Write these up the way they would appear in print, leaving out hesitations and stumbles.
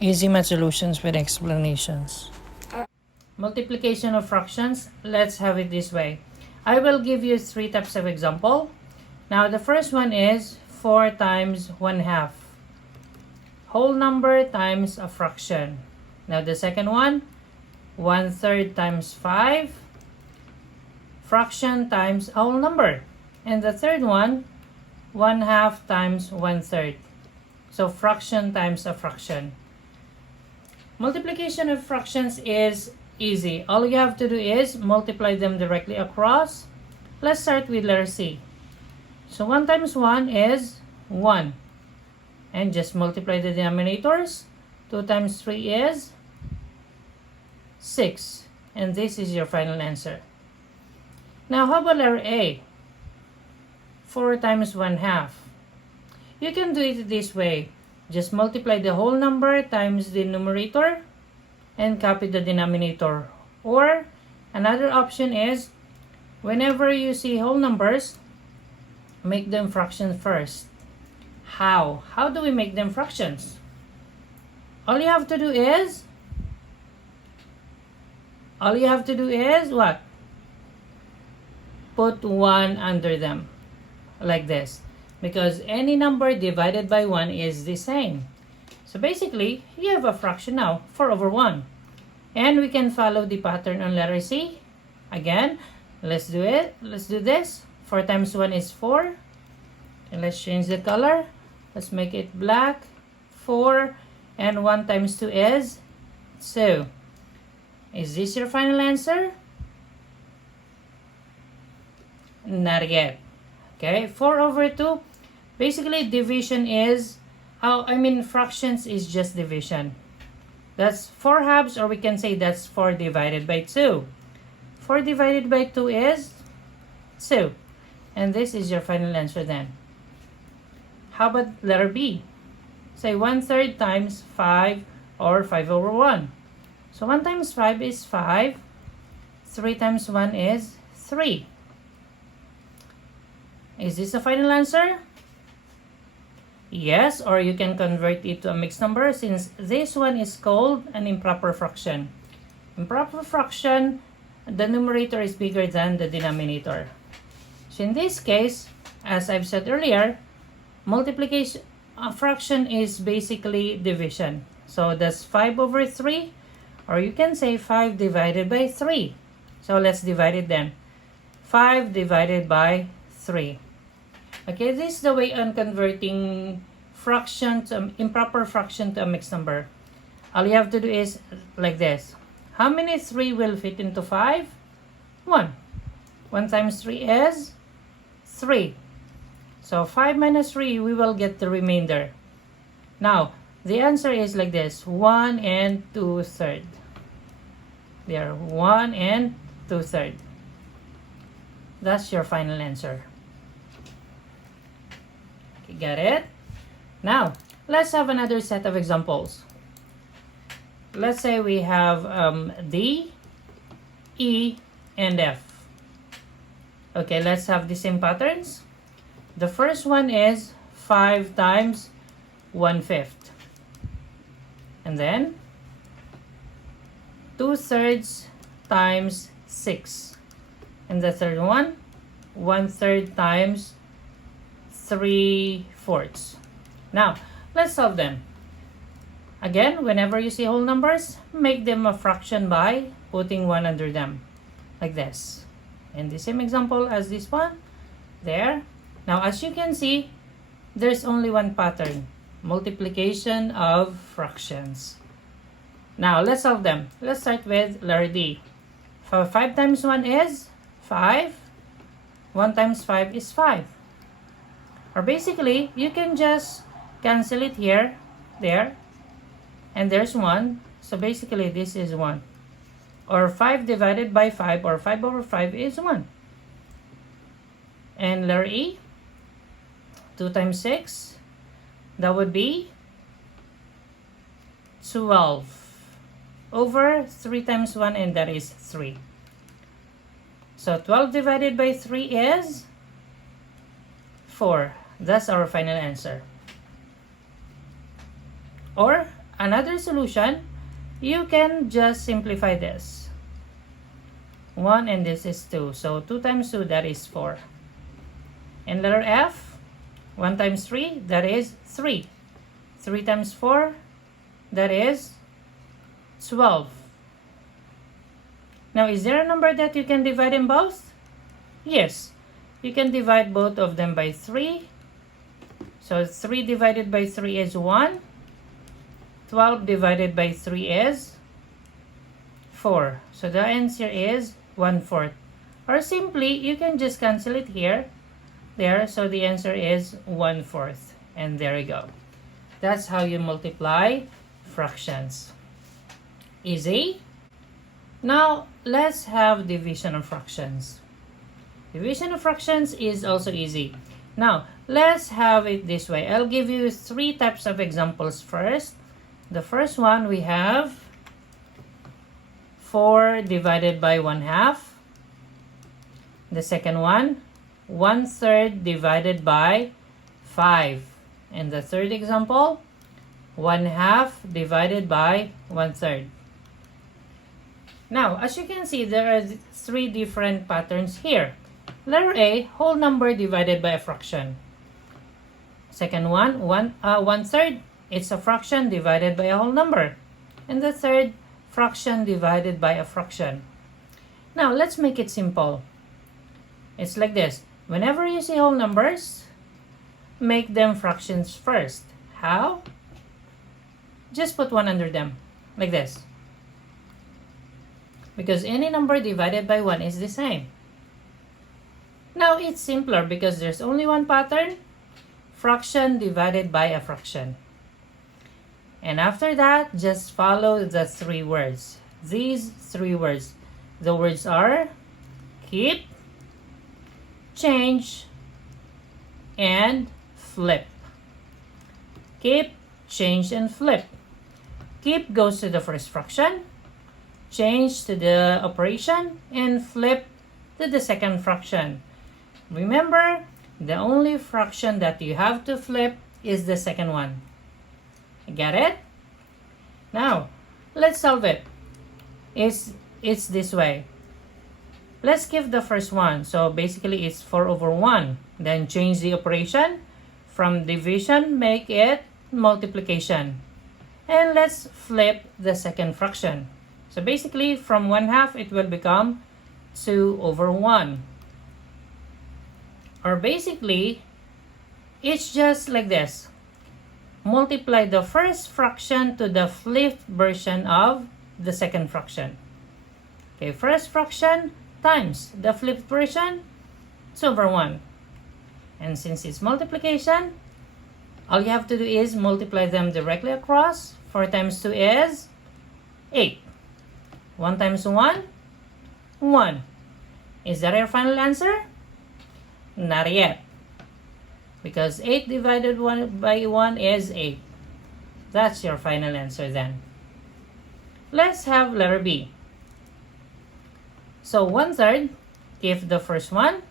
Easy math solutions with explanations. Multiplication of fractions, let's have it this way. I will give you three types of example. Now the first one is 4 times 1/2. Whole number times a fraction. Now the second one, 1/3 times 5. Fraction times a whole number. And the third one, 1/2 times 1/3. So fraction times a fraction. Multiplication of fractions is easy. All you have to do is multiply them directly across. Let's start with letter C. So 1 times 1 is 1. And just multiply the denominators. 2 times 3 is 6. And this is your final answer. Now how about letter A? 4 times 1/2. You can do it this way. Just multiply the whole number times the numerator and copy the denominator. Or another option is, whenever you see whole numbers, make them fractions first. How? How do we make them fractions? All you have to do is what? Put 1 under them, like this. Because any number divided by 1 is the same. So basically, you have a fraction now, 4 over 1. And we can follow the pattern on letter C. Again, let's do it. Let's do this. 4 times 1 is 4. And let's change the color. Let's make it black. 4. And 1 times 2 is 2. Is this your final answer? Not yet. Okay, 4 over 2. Basically, division is, fractions is just division. That's 4 halves, or we can say that's 4 divided by 2. 4 divided by 2 is 2. And this is your final answer then. How about letter B? Say 1/3 times 5, or 5 over 1. So 1 times 5 is 5. 3 times 1 is 3. Is this the final answer? Yes, or you can convert it to a mixed number since this one is called an improper fraction. Improper fraction, the numerator is bigger than the denominator. So in this case, as I've said earlier, multiplication, a fraction is basically division. So that's 5 over 3, or you can say 5 divided by 3. So let's divide it then. 5 divided by 3. Okay, this is the way on converting fraction to improper fraction to a mixed number. All you have to do is like this. How many 3 will fit into 5? 1. 1 times 3 is 3. So 5 minus 3, we will get the remainder. Now, the answer is like this. 1 and 2/3. There, 1 and 2/3. That's your final answer. Got it? Now, let's have another set of examples. Let's say we have D, E, and F. Okay, let's have the same patterns. The first one is 5 times 1/5. And then 2/3 times 6. And the third one, 1/3 times 3/4. Now, let's solve them. Again, whenever you see whole numbers, make them a fraction by putting 1 under them, like this. And the same example as this one, there. Now, as you can see, there's only one pattern, multiplication of fractions. Now, let's solve them. Let's start with letter D. 5 times 1 is 5. 1 times 5 is 5. Or basically, you can just cancel it here, there, and there's 1. So basically, this is 1. Or 5 divided by 5, or 5 over 5 is 1. And letter E, 2 times 6, that would be 12. Over 3 times 1, and that is 3. So 12 divided by 3 is 4. That's our final answer. Or another solution, you can just simplify this. 1 and this is 2. So 2 times 2, that is 4. And letter F, 1 times 3, that is 3. 3 times 4, that is 12. Now, is there a number that you can divide them both? Yes. You can divide both of them by 3. So 3 divided by 3 is 1. 12 divided by 3 is 4. So the answer is 1/4. Or simply, you can just cancel it here, there. So the answer is 1/4. And there you go. That's how you multiply fractions. Easy? Now, let's have division of fractions. Division of fractions is also easy. Now, let's have it this way. I'll give you 3 types of examples first. The first one, we have 4 divided by 1/2. The second one, 1/3 divided by 5. And the third example, 1/2 divided by 1/3. Now, as you can see, there are 3 different patterns here. Letter A, whole number divided by a fraction. Second one, 1/3. It's a fraction divided by a whole number. And the third, fraction divided by a fraction. Now, let's make it simple. It's like this. Whenever you see whole numbers, make them fractions first. How? Just put 1 under them, like this. Because any number divided by 1 is the same. Now, it's simpler because there's only one pattern. Fraction divided by a fraction. And after that, just follow the 3 words. These 3 words. The words are keep, change, and flip. Keep, change, and flip. Keep goes to the first fraction, change to the operation, and flip to the second fraction. Remember, the only fraction that you have to flip is the second one. Get it? Now, let's solve it. It's this way. Let's give the first one. So basically, it's 4/1. Then change the operation. From division, make it multiplication. And let's flip the second fraction. So basically, from 1/2, it will become 2/1. Or basically, it's just like this. Multiply the first fraction to the flipped version of the second fraction. Okay, first fraction times the flipped version, 2/1. And since it's multiplication, all you have to do is multiply them directly across. 4 times 2 is 8. 1 times 1, 1. Is that your final answer? Not yet. Because 8 divided by 1 is 8. That's your final answer then. Let's have letter B. So 1/3, give the first one,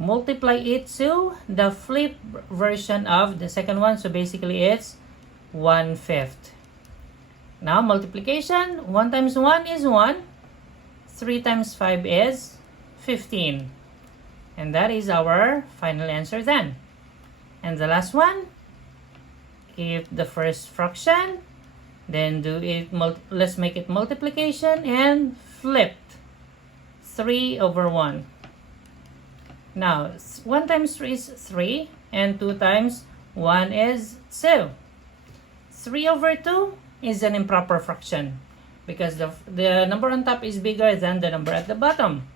multiply it to the flip version of the second one. So basically it's 1/5. Now multiplication, 1 times 1 is 1. 3 times 5 is 15. And that is our final answer then. And the last one, keep the first fraction, then do it. Let's make it multiplication and flipped. 3/1. Now 1 times 3 is 3, and 2 times 1 is 2. 3/2 is an improper fraction because the number on top is bigger than the number at the bottom.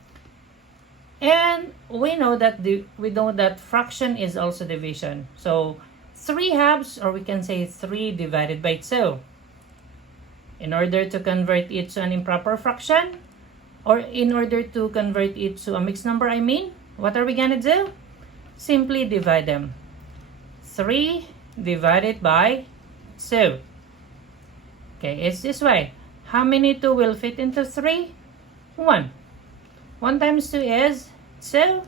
And we know that fraction is also division. So 3/2, or we can say 3 divided by 2. In order to convert it to an improper fraction, or in order to convert it to a mixed number, what are we gonna do? Simply divide them. 3 divided by 2. Okay, it's this way. How many 2 will fit into 3? 1. 1 times 2 is 2.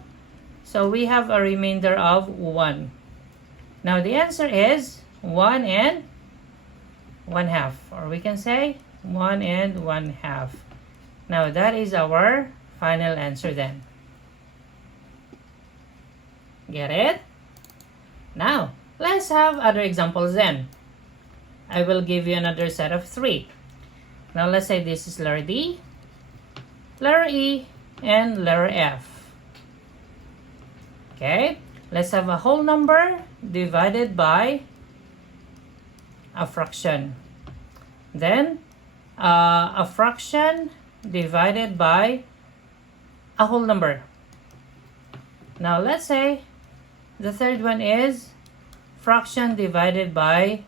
So we have a remainder of 1. Now the answer is 1 and 1/2, or we can say 1 and 1/2. Now that is our final answer then. Get it? Now, let's have other examples then. I will give you another set of 3. Now let's say this is letter D, letter E, and letter F. Okay, let's have a whole number divided by a fraction. Then, a fraction divided by a whole number. Now let's say the third one is fraction divided by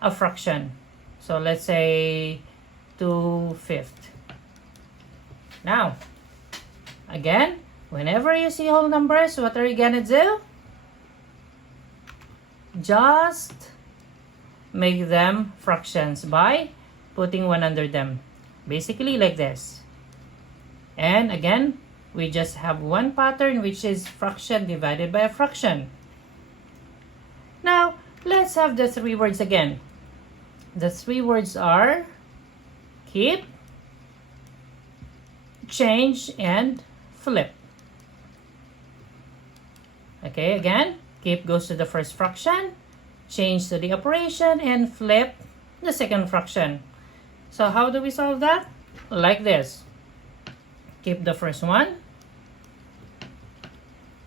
a fraction. So let's say 2/5. Now, again, whenever you see whole numbers, what are you gonna do? Just make them fractions by putting 1 under them. Basically like this. And again, we just have one pattern, which is fraction divided by a fraction. Now, let's have the 3 words again. The 3 words are keep, change, and flip. Okay, again, keep goes to the first fraction, change to the operation, and flip the second fraction. So how do we solve that? Like this. Keep the first one,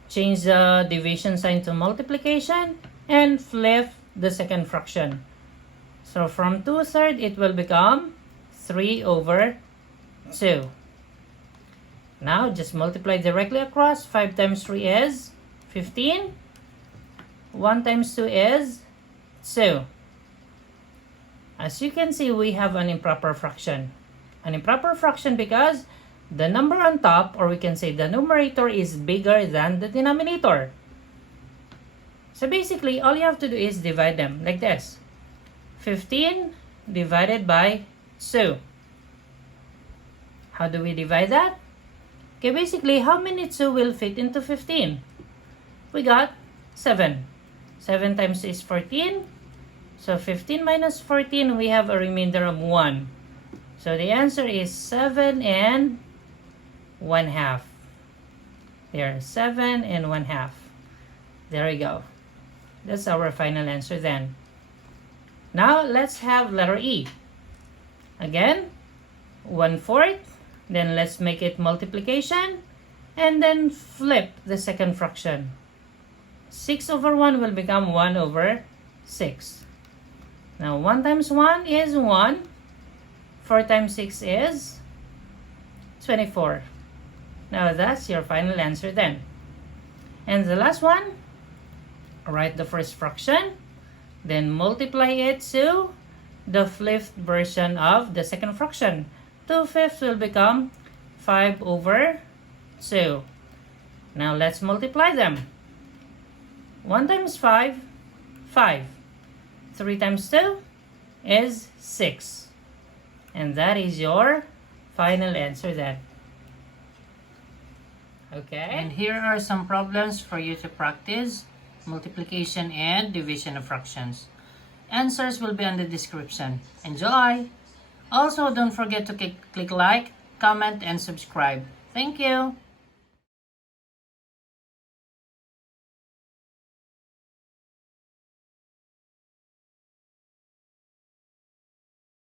change the division sign to multiplication, and flip the second fraction. So from 2/3, it will become 3/2. Now, just multiply directly across. 5 times 3 is 15. 1 times 2 is 2. As you can see, we have an improper fraction. An improper fraction because the number on top, or we can say the numerator, is bigger than the denominator. So basically, all you have to do is divide them like this. 15 divided by 2. How do we divide that? Okay, basically, how many 2 will fit into 15? We got 7. 7 times 2 is 14. So 15 minus 14, we have a remainder of 1. So the answer is 7 and 1/2. There, 7 and 1/2. There we go. That's our final answer then. Now, let's have letter E. Again, 1/4. Then let's make it multiplication. And then flip the second fraction. 6/1 will become 1/6. Now, 1 times 1 is 1. 4 times 6 is 24. Now, that's your final answer then. And the last one, write the first fraction. Then multiply it to the fifth version of the second fraction. 2/5 will become 5/2. Now let's multiply them. 1 times 5, 5. 3 times 2 is 6. And that is your final answer then. Okay. And here are some problems for you to practice multiplication and division of fractions. Answers will be in the description. Enjoy! Also, don't forget to click like, comment, and subscribe. Thank you!